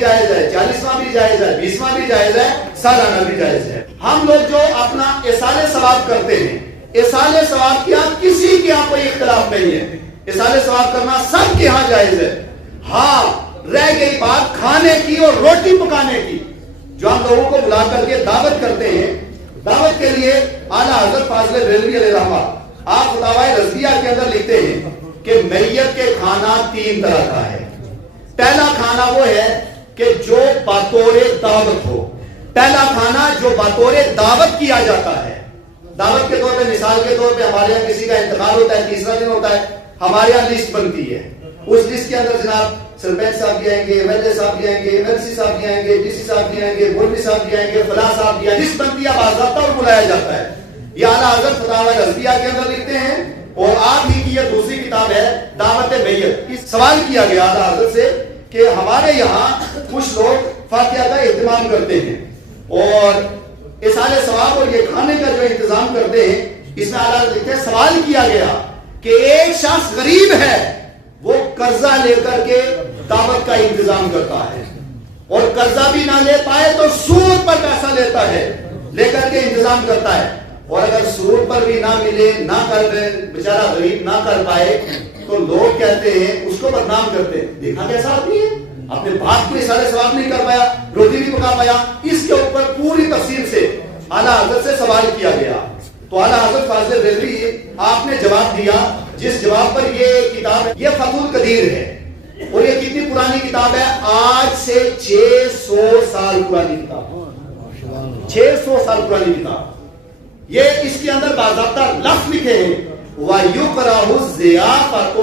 جائز ہے، 40واں بھی جائز ہے، 20واں بھی جائز ہے، سالانہ بھی جائز ہے۔ ہم لوگ جو اپنا ایصال ثواب کرتے ہیں، ایصال ثواب کیا کسی کے یہاں کوئی اختلاف نہیں ہے، ایصال ثواب کرنا سب کے ہاں جائز ہے۔ ہاں رہ گئی بات کھانے کی اور روٹی پکانے کی، جو ہم لوگوں کو بلا کر کے دعوت کرتے ہیں، دعوت کے لیے اعلیٰ حضرت فاضل بریلوی علیہ رحمہ آپ فتاوی رضویہ کے اندر لکھتے ہیں کہ میت کے کھانا 3 طرح کا ہے۔ پہلا کھانا وہ ہے کہ جو بطور دعوت ہو، پہلا کھانا جو بطور دعوت کیا جاتا ہے۔ دعوت کے طور پہ مثال کے طور پہ ہمارے یہاں کسی کا انتقال ہوتا ہے، تیسرا دن ہوتا ہے، ہمارے یہاں لسٹ بنتی ہے، اس لسٹ کے اندر جناب سرپنچ صاحب بھی آئیں گے، ایم ایل اے صاحب بھی آئیں گے، ایم ایل سی صاحب بھی آئیں گے، ڈی سی صاحب بھی آئیں گے، مولوی صاحب بھی آئیں گے، فلاں صاحب بھی آئیں گے، لسٹ بنتی ہے باضابطہ اور بلایا جاتا ہے۔ یہ اعلیٰ حضرت فتاوی رضویہ کے اندر لکھتے ہیں، اور آپ ہی کی یہ دوسری کتاب ہے دعوت میت۔ سوال کیا گیا اعلیٰ حضرت سے کہ ہمارے یہاں کچھ لوگ فاتحہ کا اہتمام کرتے ہیں اور ایصال ثواب اور یہ کھانے کا جو انتظام کرتے ہیں، اس میں اعلیٰ حضرت لکھتے ہیں سوال کیا گیا کہ ایک شخص غریب ہے، وہ قرضہ لے کر کے دعوت کا انتظام کرتا ہے، اور قرضہ بھی نہ لے پائے تو سود پر پیسہ لیتا ہے، لے کر کے انتظام کرتا ہے، اور اگر سود پر بھی نہ ملے، نہ کر بیچارہ غریب نہ کر پائے تو لوگ کہتے ہیں، اس کو بدنام کرتے ہیں، دیکھا کیسا آدمی ہے، اپنے بات کو ایصال ثواب نہیں کر پایا، روٹی نہیں پکا پایا۔ اس کے اوپر پوری تفصیل سے اعلیٰ حضرت سے سوال کیا گیا، تو اعلیٰ حضرت فاضل بریلوی آپ نے جواب دیا، جس جواب پر یہ کتاب ہے، یہ فتح القدیر ہے، اور یہ کتنی پرانی کتاب ہے؟ آج سے 600 سال پرانی کتاب، 600 سال پرانی کتاب۔ یہ اس کے اندر باضابطہ لفظ لکھے ہیں وَيُكْرَهُ الضِّيَافَةُ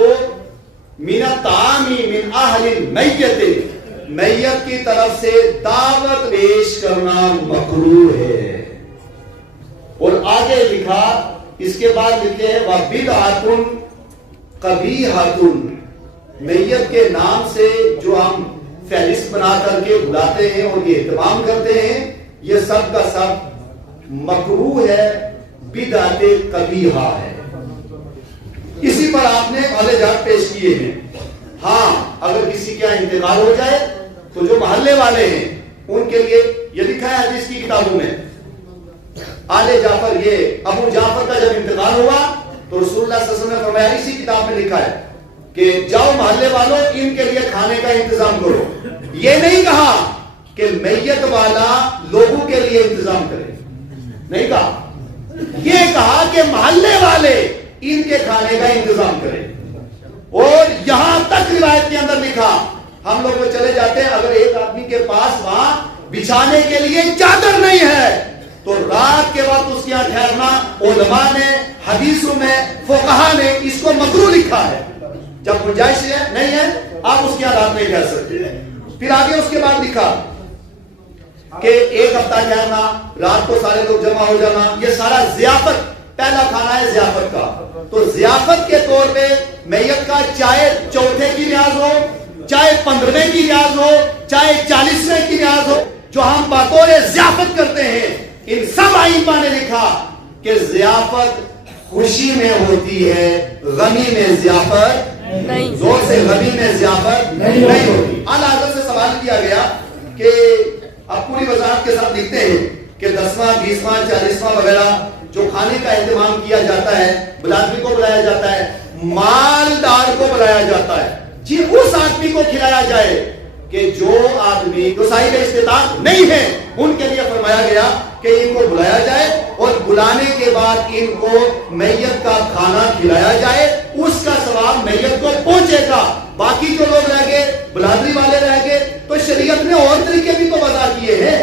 مِنَ الطَّعَامِ مِنْ أَهْلِ الْمَيِّتِ، میت کی طرف سے دعوت پیش کرنا مکروہ ہے۔ اور آگے لکھا، اس کے بعد لکھے ہیں وَبِدْعَةٌ قَبِیحَةٌ، میت کے نام سے جو ہم فہرست بنا کر کے بلاتے ہیں اور یہ اہتمام کرتے ہیں، یہ سب کا سب مکروہ ہے، بدعت قبیحہ ہے۔ اسی پر آپ نے علیحدہ پیش کیے ہیں۔ ہاں اگر کسی کا انتقال ہو جائے تو جو محلے والے ہیں ان کے لیے یہ لکھا ہے حدیث کی کتابوں میں، آل جعفر، یہ ابو جعفر کا جب انتقال ہوا تو رسول اللہ صلی اللہ علیہ وسلم نے فرمایا، اسی کتاب میں لکھا ہے کہ جاؤ محلے والوں ان کے لیے کھانے کا انتظام کرو۔ یہ نہیں کہا کہ میت والا لوگوں کے لیے انتظام کرے، نہیں کہا، یہ کہا کہ محلے والے ان کے کھانے کا انتظام کریں۔ اور یہاں تک روایت کے اندر لکھا، ہم لوگ وہ چلے جاتے ہیں، اگر ایک آدمی کے پاس وہاں بچھانے کے لیے چادر نہیں ہے تو رات کے وقت اس کے یہاں ٹھہرنا علماء نے، حدیثوں میں، فقہا نے اس کو مکروہ لکھا ہے۔ جب گنجائش نہیں ہے آپ اس کے یہاں رات نہیں ٹھہر سکتے۔ پھر آگے اس کے بعد لکھا کہ 1 ہفتہ ٹھہرنا، رات کو سارے لوگ جمع ہو جانا، یہ سارا ضیافت، پہلا کھانا ہے ضیافت کا، تو ضیافت کے طور پہ میت کا چاہے چوتھے کی نیاز ہو، چاہے 15ویں کی نیاز ہو، چاہے 40ویں کی نیاز ہو، جو ہم بطور ضیافت کرتے ہیں، ان سب ائمہ نے لکھا کہ ضیافت خوشی میں ہوتی ہے، غمی میں ضیافت نہیں، زور سے غمی میں ضیافت نہیں ہوتی۔ اعلیٰ حضرت سے سوال کیا گیا کہ اب پوری وضاحت کے ساتھ لکھتے ہیں کہ 10واں 20واں 40واں وغیرہ جو کھانے کا اہتمام کیا جاتا ہے، بلادری کو بلایا جاتا ہے، مالدار کو بلایا جاتا ہے، جی اس آدمی کو کھلایا جائے کہ جو آدمی جو صاحب استطاعت نہیں ہے، ان کے لیے فرمایا گیا کہ ان کو بلایا جائے اور بلانے کے بعد ان کو میت کا کھانا کھلایا جائے، اس کا ثواب میت کو پہنچے گا۔ باقی جو لوگ رہ گئے، بلادری والے رہ گئے، تو شریعت نے اور طریقے بھی تو وضع کیے ہیں،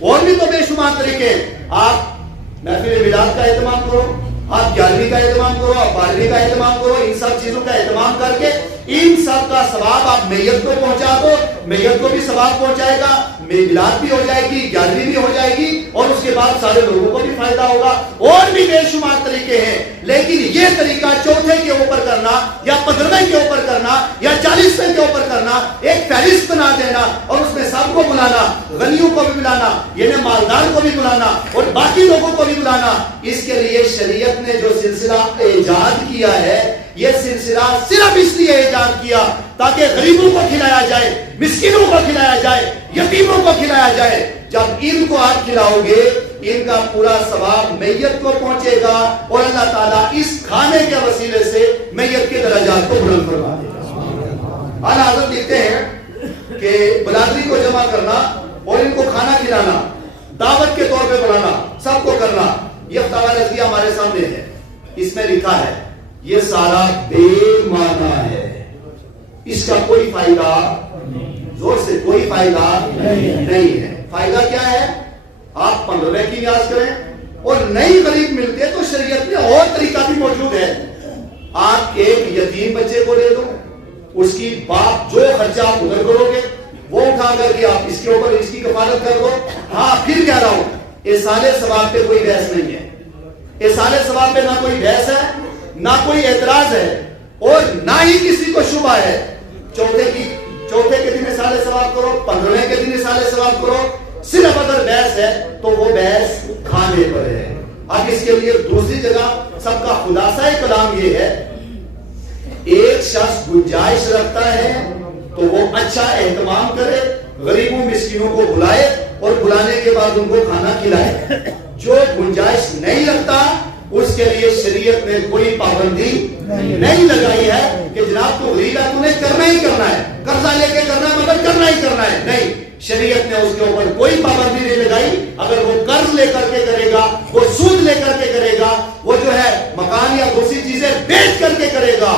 اور بھی تو بے شمار طریقے۔ آپ محفل میلاد کا اہتمام کرو، آپ 11ویں کا اہتمام کرو، آپ 12ویں کا اہتمام کرو، ان سب چیزوں کا اہتمام کر کے ان سب کا ثواب آپ میت کو پہنچا دو، میت کو بھی ثواب پہنچائے گا، میلاد بھی ہو جائے گی، 11ویں بھی ہو جائے گی، اور اس کے بعد سارے لوگوں کو بھی فائدہ ہوگا۔ اور بھی بے شمار طریقے ہیں، لیکن یہ طریقہ چوتھے کے اوپر کرنا یا 15ویں کے اوپر کرنا یا 40ویں کے اوپر کرنا، ایک فہرست بنا دینا اور اس میں سب کو کو بلانا, غنیوں کو بھی بلانا, یعنی مالدار کو بھی بلانا اور باقی لوگوں کو بھی بلانا. اس کے لیے شریعت نے جو سلسلہ ایجاد کیا ہے, یہ سلسلہ صرف اس لیے ایجاد کیا تاکہ غریبوں کو کھلایا جائے, مسکینوں کو کھلایا جائے, یتیموں کو کھلایا جائے. جب ان کو آپ کھلاؤ گے, ان کا پورا ثواب میت کو پہنچے گا اور اللہ تعالیٰ اس کھانے کے وسیلے سے میت کے درجات کو بلند فرما دے گا. اعلیٰ حضرت لکھتے ہیں کہ برادری کو جمع کرنا اور ان کو کھانا کھلانا, دعوت کے طور پہ بلانا, سب کو کرنا, یہ فتاوی رضویہ ہمارے سامنے ہے. اس میں لکھا ہے یہ سارا بے معنی ہے, اس کا کوئی فائدہ, زور سے کوئی فائدہ نہیں ہے. فائدہ کیا ہے؟ آپ 15 کی نیاز کریں اور نہیں غریب ملتے تو شریعت میں اور طریقہ بھی موجود ہے. آپ ایک یتیم بچے کو دے دو, اس کی باپ جو خرچہ آپ ادھر کرو گے وہ اٹھا کر کے آپ اس کے اوپر اس کی کفالت کر دو. ہاں پھر کہہ رہا ہوں, ایصال ثواب پہ کوئی بحث نہیں ہے. ایصال ثواب پہ نہ کوئی بحث ہے, نہ کوئی اعتراض ہے اور نہ ہی کسی کو شبہ ہے. چوتھے کے دن ایصال ثواب کرو, 15ویں کے دن ایصال ثواب کرو. صرف اگر بحث ہے تو وہ بحث کھانے پر ہے. اب اس کے لیے دوسری جگہ سب کا خلاصہ کلام یہ ہے, ایک شخص گنجائش رکھتا ہے تو وہ اچھا اہتمام کرے, غریبوں مسکینوں کو بلائے اور بلانے کے بعد ان کو کھانا کھلائے. جو گنجائش نہیں رکھتا اس کے لیے شریعت نے کوئی پابندی نہیں لگائی ہے کہ جناب تو غریب ہے, تو نے کرنا ہی کرنا ہے, قرضہ لے کے کرنا ہے مگر کرنا ہی کرنا ہے. نہیں, شریعت نے اس کے اوپر کوئی پابندی نہیں لگائی. اگر وہ قرض لے کر کے کرے گا, وہ سود لے کر کے کرے گا, وہ جو ہے مکان یا دوسری چیزیں بیچ کر کے کرے گا,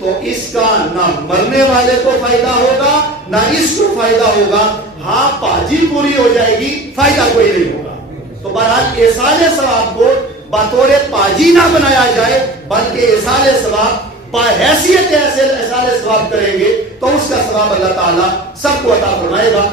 تو اس کا نہ مرنے والے کو فائدہ ہوگا نہ اس کو فائدہ ہوگا. ہاں پاجی پوری ہو جائے گی, فائدہ کوئی نہیں ہوگا. تو بہرحال ایصال ثواب کو بطور پاجی نہ بنایا جائے بلکہ ایصال ثواب بحیثیت ایصال ثواب کریں گے تو اس کا ثواب اللہ تعالیٰ سب کو عطا فرمائے گا.